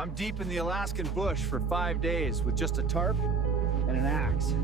I'm deep in the Alaskan bush for 5 days with just a tarp and an axe.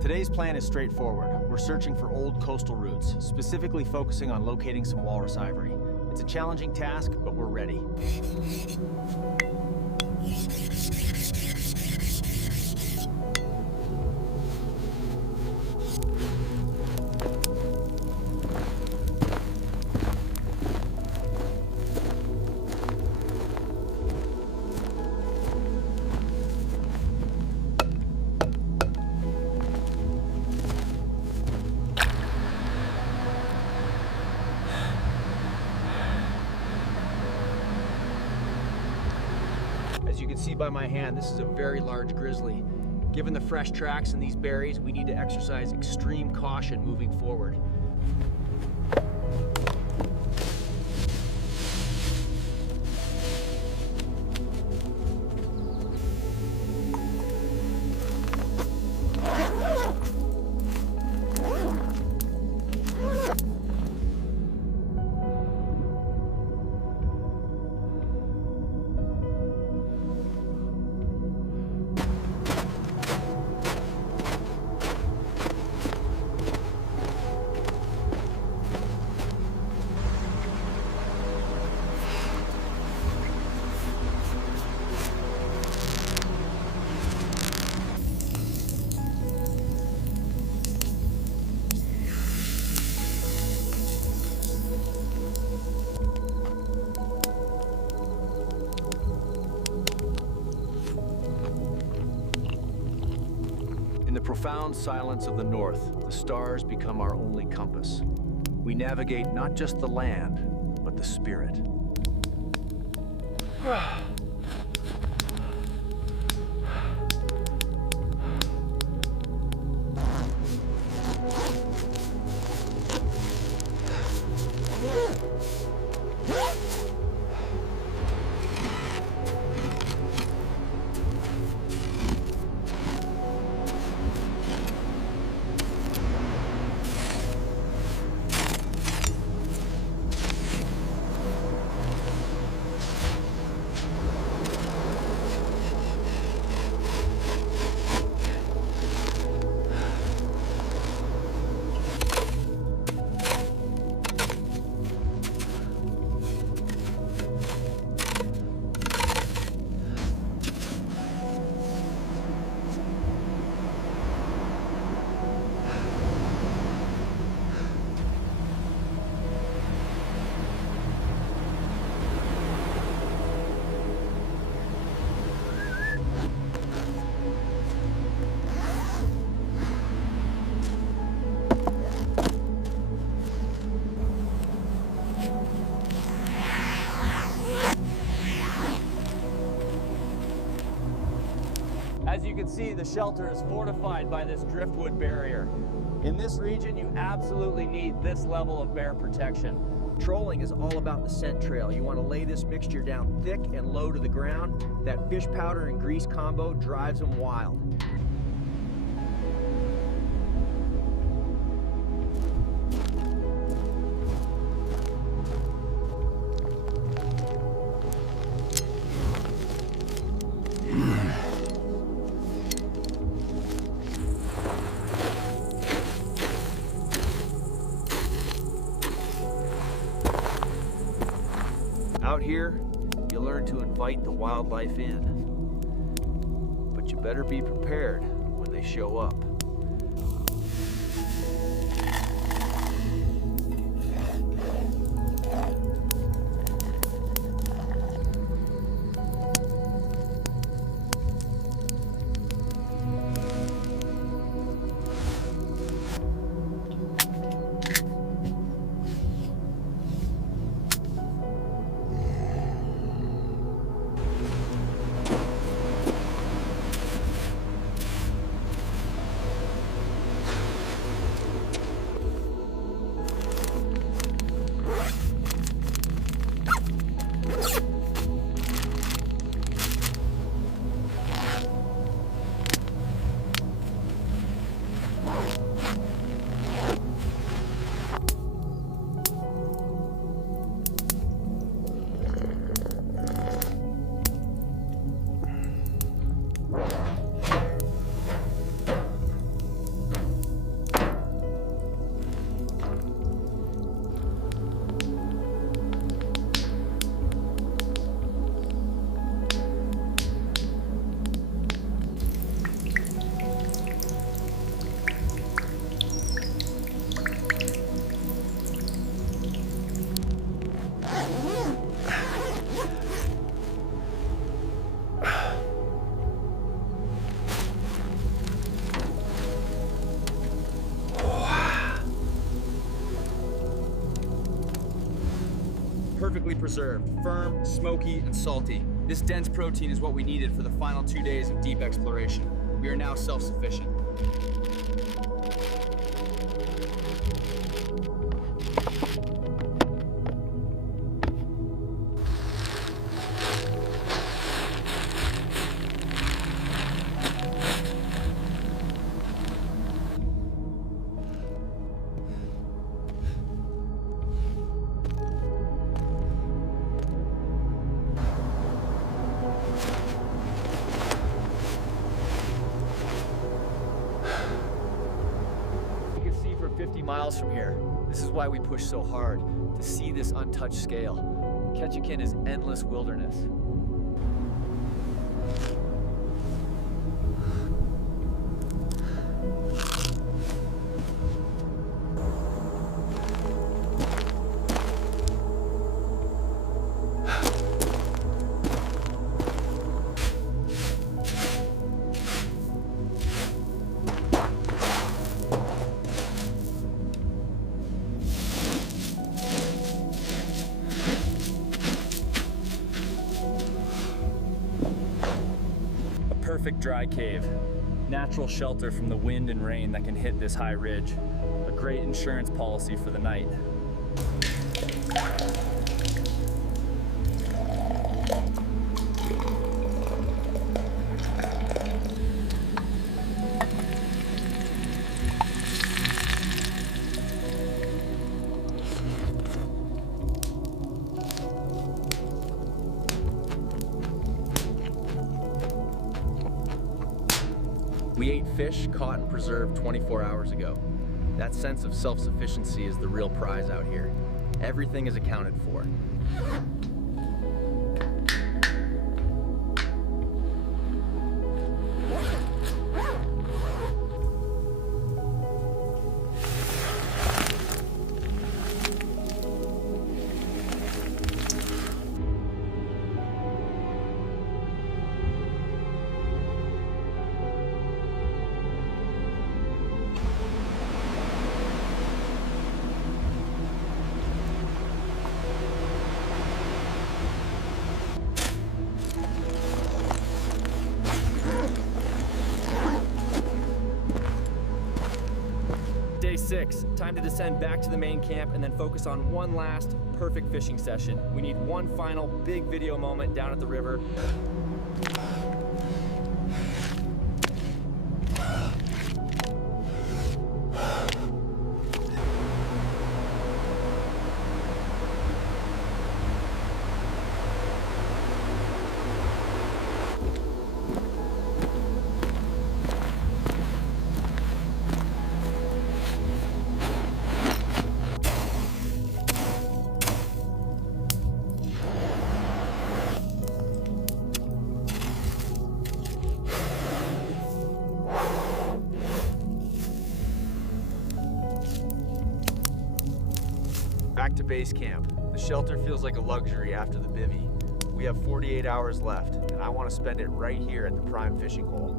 Today's plan is straightforward. We're searching for old coastal routes, specifically focusing on locating some walrus ivory. It's a challenging task, but we're ready. As you can see by my hand, this is a very large grizzly. Given the fresh tracks in these berries, we need to exercise extreme caution moving forward. In the profound silence of the north, the stars become our only compass. We navigate not just the land, but the spirit. can see, the shelter is fortified by this driftwood barrier. In this region, you absolutely need this level of bear protection. Trolling is all about the scent trail. You want to lay this mixture down thick and low to the ground. That fish powder and grease combo drives them wild. Out here, you learn to invite the wildlife in. But you better be prepared when they show up. Perfectly preserved, firm, smoky, and salty. This dense protein is what we needed for the final 2 days of deep exploration. We are now self-sufficient. You can see for 50 miles from here. This is why we push so hard, to see this untouched scale. Ketchikan is endless wilderness. Perfect dry cave. Natural shelter from the wind and rain that can hit this high ridge. A great insurance policy for the night. We ate fish caught and preserved 24 hours ago. That sense of self-sufficiency is the real prize out here. Everything is accounted for. 6, time to descend back to the main camp and then focus on one last perfect fishing session. We need one final big video moment down at the river. Back to base camp. The shelter feels like a luxury after the bivvy. We have 48 hours left, and I want to spend it right here at the prime fishing hole.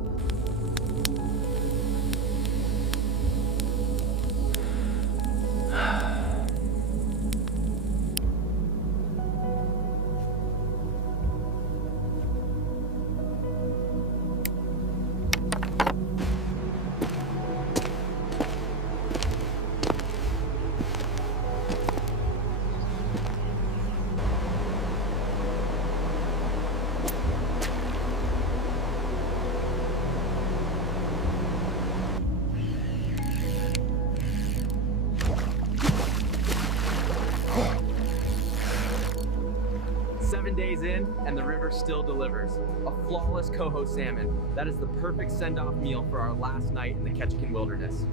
Days in, and the river still delivers. A flawless coho salmon. That is the perfect send-off meal for our last night in the Ketchikan wilderness.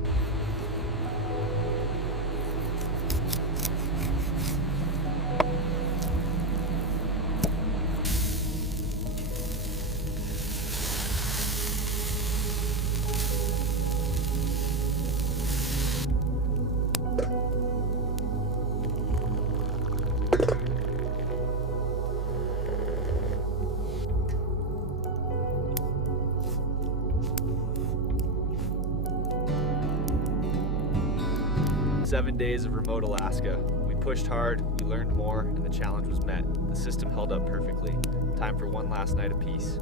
Seven days of remote Alaska. We pushed hard, we learned more, and the challenge was met. The system held up perfectly. Time for one last night of peace.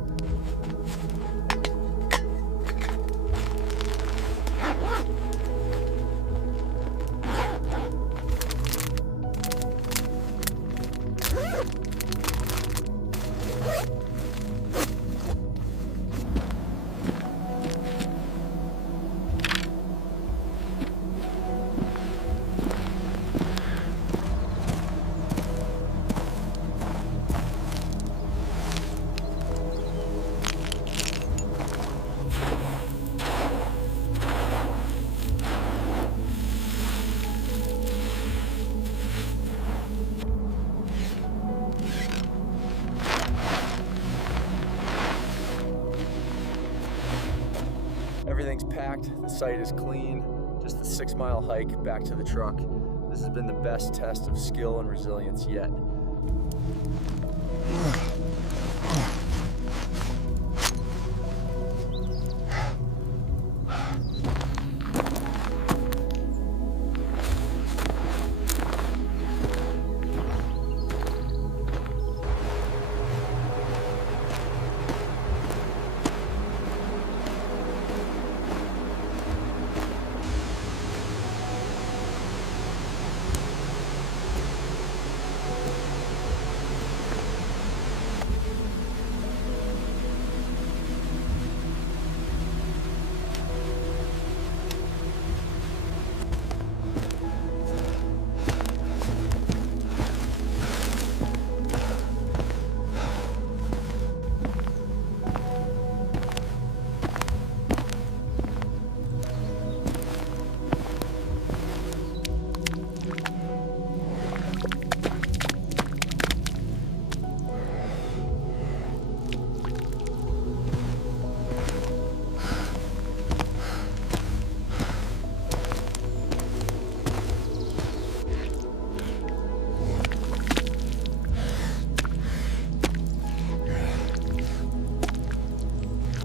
Everything's packed, the site is clean, just the 6-mile hike back to the truck. This has been the best test of skill and resilience yet.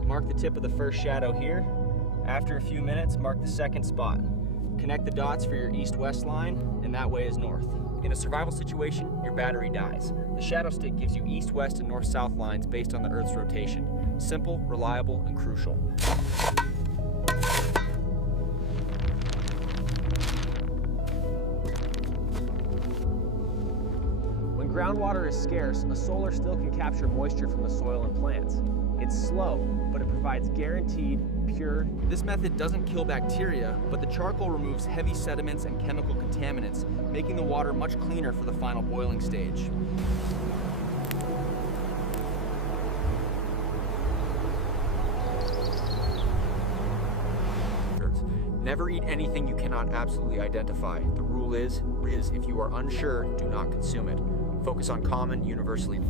Mark the tip of the first shadow here. After a few minutes, mark the second spot. Connect the dots for your east-west line, and that way is north. In a survival situation, your battery dies. The shadow stick gives you east-west and north-south lines based on the Earth's rotation. Simple, reliable, and crucial. groundwater is scarce, a solar still can capture moisture from the soil and plants. It's slow, but it provides guaranteed, pure. This method doesn't kill bacteria, but the charcoal removes heavy sediments and chemical contaminants, making the water much cleaner for the final boiling stage. Never eat anything you cannot absolutely identify. The rule is if you are unsure, do not consume it. Focus on common, universally.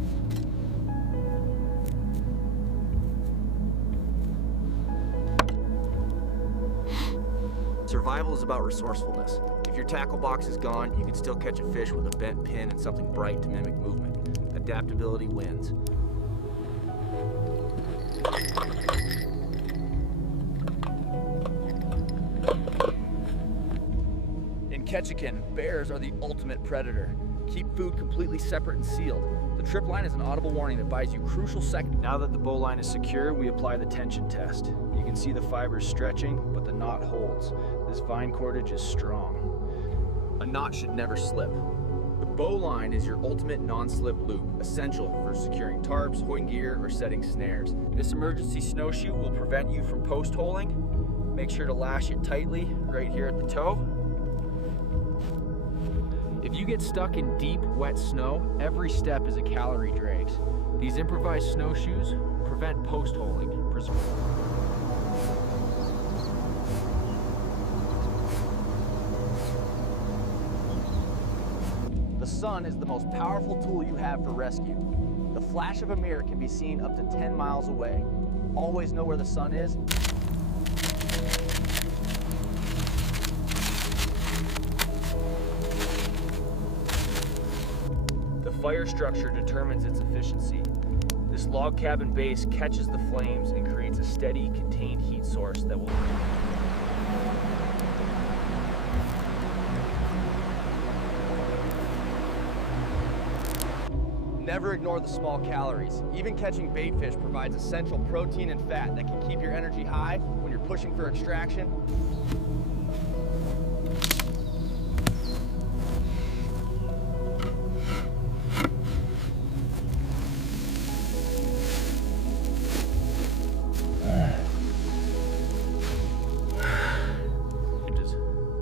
Survival is about resourcefulness. If your tackle box is gone, you can still catch a fish with a bent pin and something bright to mimic movement. Adaptability wins. In Ketchikan, bears are the ultimate predator. Keep food completely separate and sealed. The trip line is an audible warning that buys you crucial seconds. Now that the bowline is secure, we apply the tension test. You can see the fibers stretching, but the knot holds. This vine cordage is strong. A knot should never slip. The bowline is your ultimate non-slip loop, essential for securing tarps, holding gear, or setting snares. This emergency snowshoe will prevent you from post-holing. Make sure to lash it tightly right here at the toe. If you get stuck in deep, wet snow, every step is a calorie drag. These improvised snowshoes prevent post-holing. The sun is the most powerful tool you have for rescue. The flash of a mirror can be seen up to 10 miles away. Always know where the sun is. The fire structure determines its efficiency. This log cabin base catches the flames and creates a steady, contained heat source that will... Never ignore the small calories. Even catching bait fish provides essential protein and fat that can keep your energy high when you're pushing for extraction.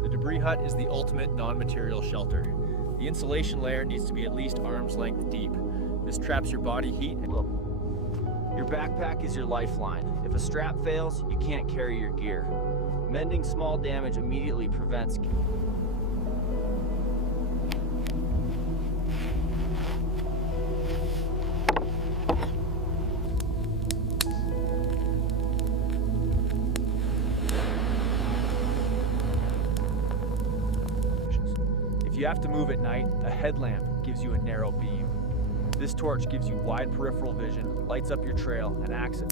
The debris hut is the ultimate non-material shelter. The insulation layer needs to be at least arm's length deep. This traps your body heat. Your backpack is your lifeline. If a strap fails, you can't carry your gear. Mending small damage immediately prevents... If you have to move at night, a headlamp gives you a narrow beam. This torch gives you wide peripheral vision, lights up your trail, and acts it.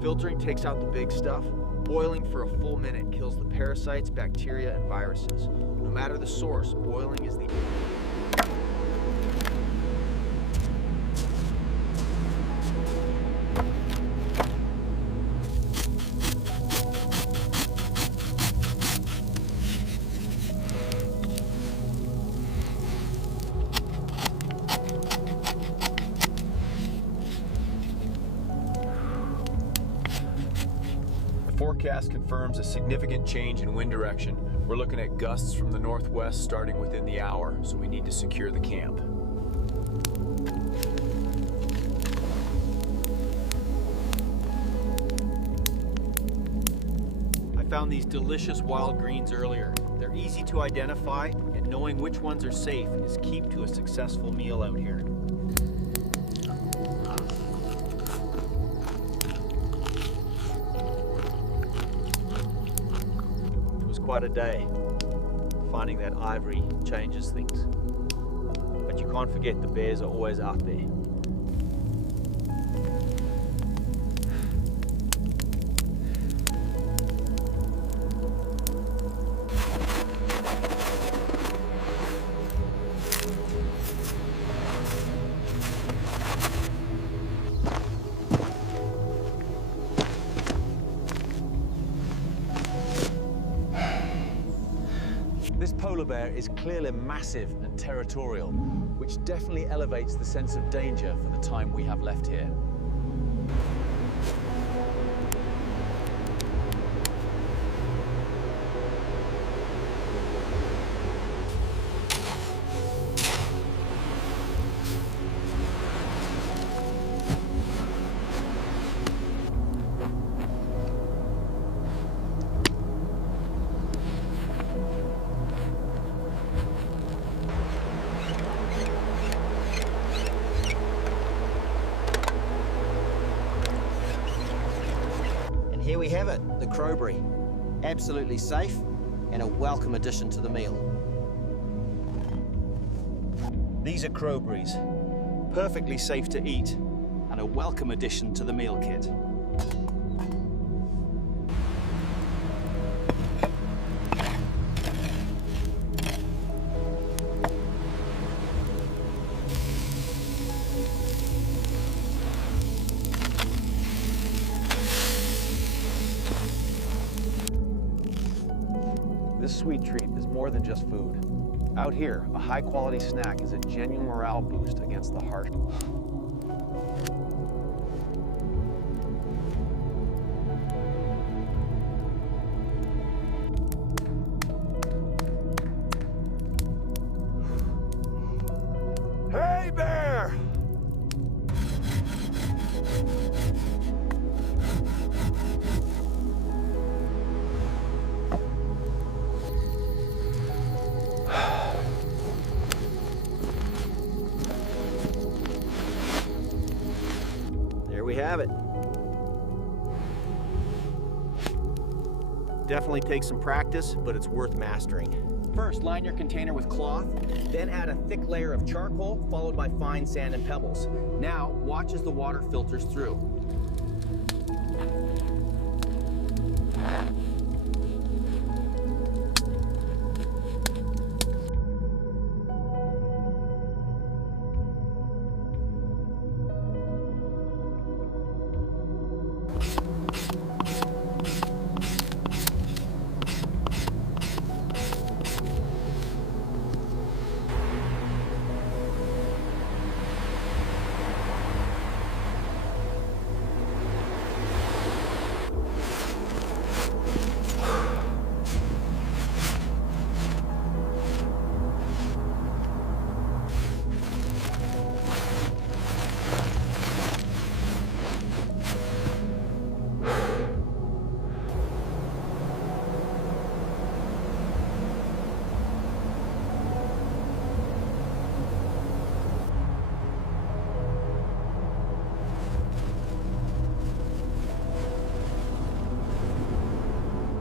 Filtering takes out the big stuff. Boiling for a full minute kills the parasites, bacteria, and viruses. No matter the source, boiling is the... Forecast confirms a significant change in wind direction. We're looking at gusts from the northwest starting within the hour, so we need to secure the camp. I found these delicious wild greens earlier. They're easy to identify, and knowing which ones are safe is key to a successful meal out here. Quite a day. Finding that ivory changes things. But you can't forget the bears are always out there. polar bear is clearly massive and territorial, which definitely elevates the sense of danger for the time we have left here. Here we have it, the crowberry. Absolutely safe and a welcome addition to the meal. These are crowberries, perfectly safe to eat and a welcome addition to the meal kit. This sweet treat is more than just food. Out here, a high-quality snack is a genuine morale boost against the harsh. Hey, bear! There we have it. Definitely takes some practice, but it's worth mastering. First, line your container with cloth, then add a thick layer of charcoal, followed by fine sand and pebbles. Now, watch as the water filters through.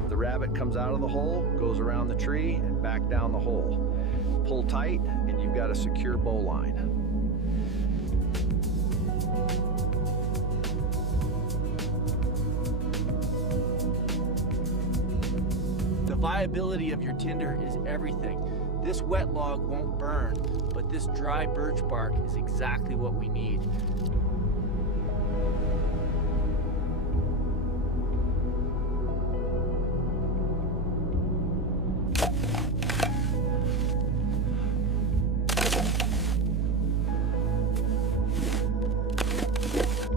The rabbit comes out of the hole, goes around the tree, and back down the hole. Pull tight, and you've got a secure bowline. The viability of your tinder is everything. This wet log won't burn, but this dry birch bark is exactly what we need.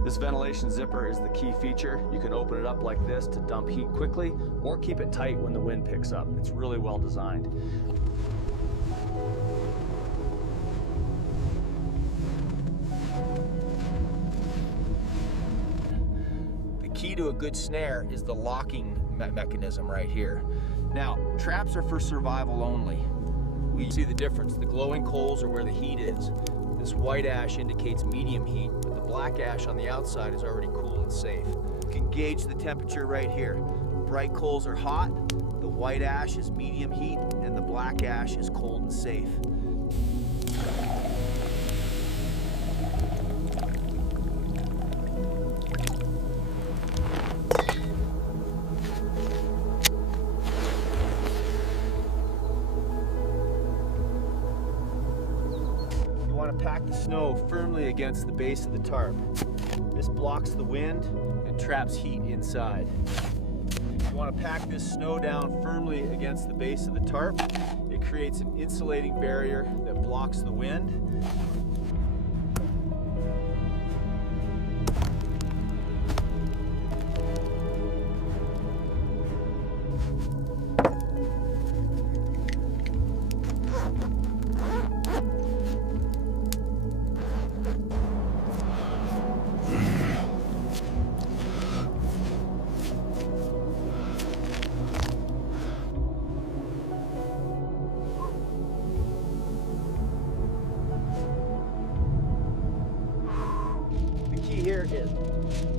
This ventilation zipper is the key feature. You can open it up like this to dump heat quickly, or keep it tight when the wind picks up. It's really well designed. The key to a good snare is the locking mechanism right here. Now, traps are for survival only. We see the difference. The glowing coals are where the heat is. This white ash indicates medium heat, but the black ash on the outside is already cool and safe. You can gauge the temperature right here. Bright coals are hot, the white ash is medium heat, and the black ash is cold and safe. Pack the snow firmly against the base of the tarp. This blocks the wind and traps heat inside. You want to pack this snow down firmly against the base of the tarp. It It creates an insulating barrier that blocks the wind.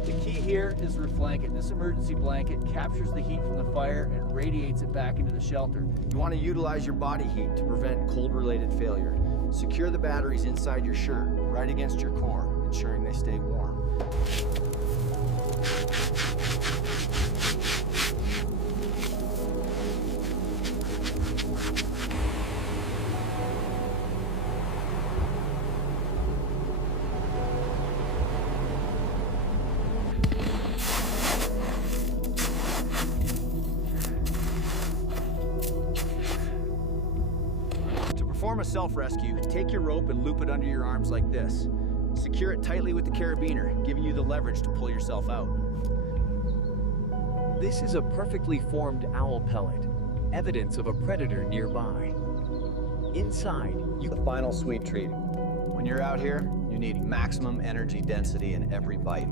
The key here is the roof blanket. This emergency blanket captures the heat from the fire and radiates it back into the shelter. You want to utilize your body heat to prevent cold-related failure. Secure the batteries inside your shirt, right against your core, ensuring they stay warm. Perform a self-rescue. Take your rope and loop it under your arms like this. Secure it tightly with the carabiner, giving you the leverage to pull yourself out. This is a perfectly formed owl pellet, evidence of a predator nearby. Inside, The final sweet treat. When you're out here, you need maximum energy density in every bite.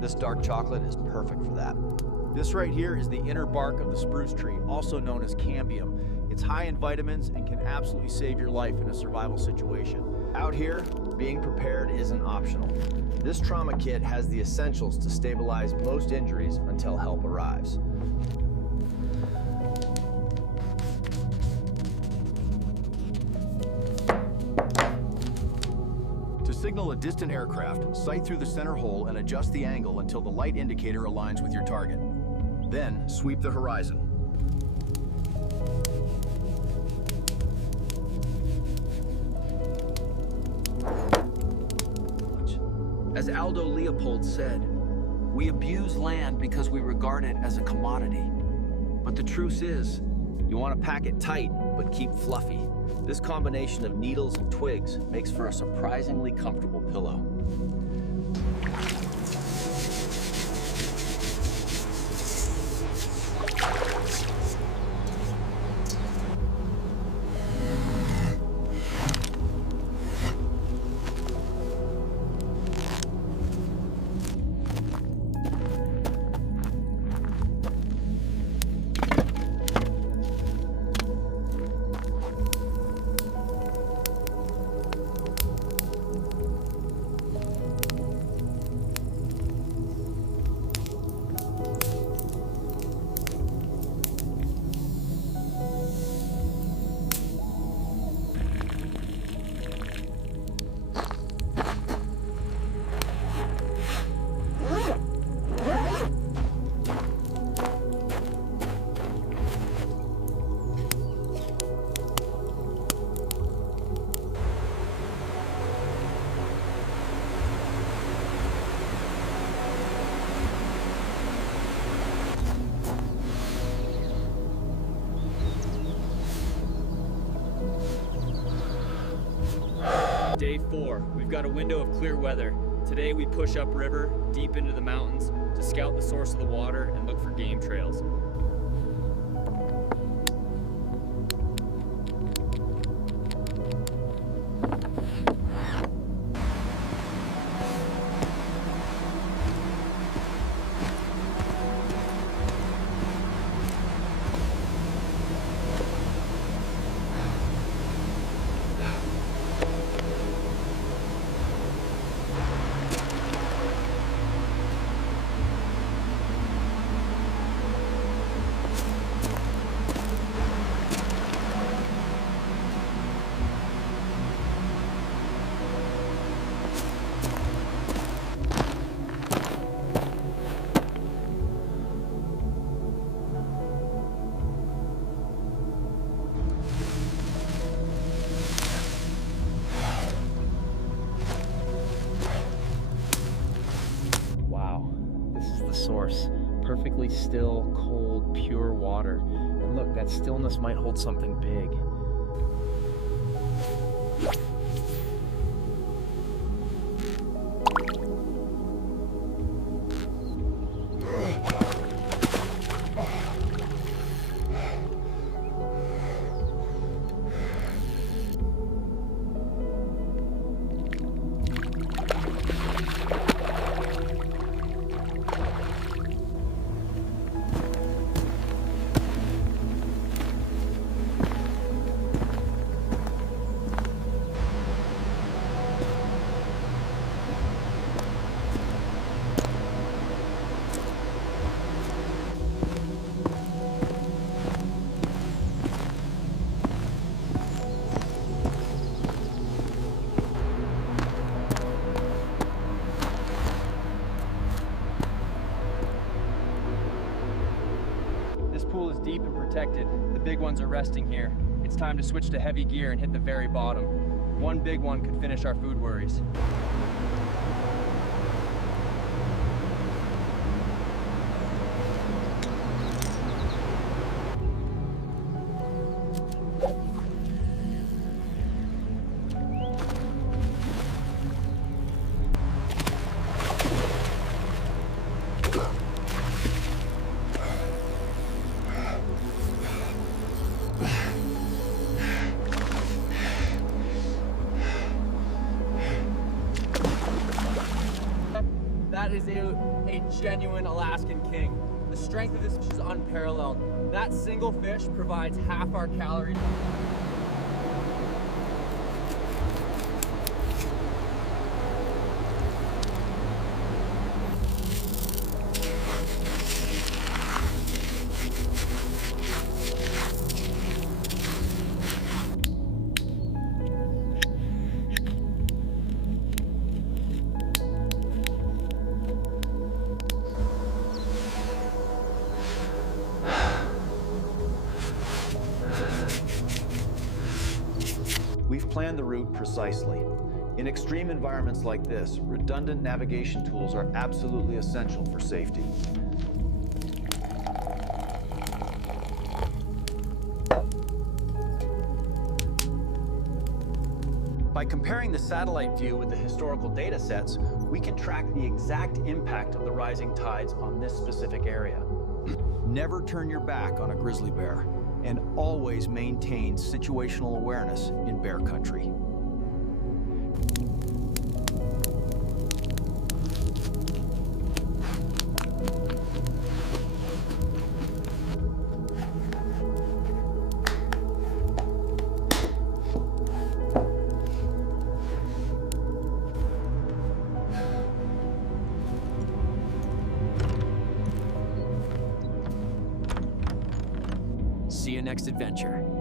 This dark chocolate is perfect for that. This right here is the inner bark of the spruce tree, also known as cambium. It's high in vitamins and can absolutely save your life in a survival situation. Out here, being prepared isn't optional. This trauma kit has the essentials to stabilize most injuries until help arrives. To signal a distant aircraft, sight through the center hole and adjust the angle until the light indicator aligns with your target. Then, sweep the horizon. As Aldo Leopold said, we abuse land because we regard it as a commodity. But the truth is, you want to pack it tight, but keep fluffy. This combination of needles and twigs makes for a surprisingly comfortable pillow. Day 4, we've got a window of clear weather. Today we push upriver, deep into the mountains, to scout the source of the water and look for game trails. Source. Perfectly still, cold, pure water. And look, that stillness might hold something big. This pool is deep and protected. The big ones are resting here. It's time to switch to heavy gear and hit the very bottom. One big one could finish our food worries. That is a genuine Alaskan king. The strength of this fish is unparalleled. That single fish provides half our calories. We've planned the route precisely. In extreme environments like this, redundant navigation tools are absolutely essential for safety. By comparing the satellite view with the historical data sets, we can track the exact impact of the rising tides on this specific area. Never turn your back on a grizzly bear, and always maintain situational awareness in bear country. See you next adventure.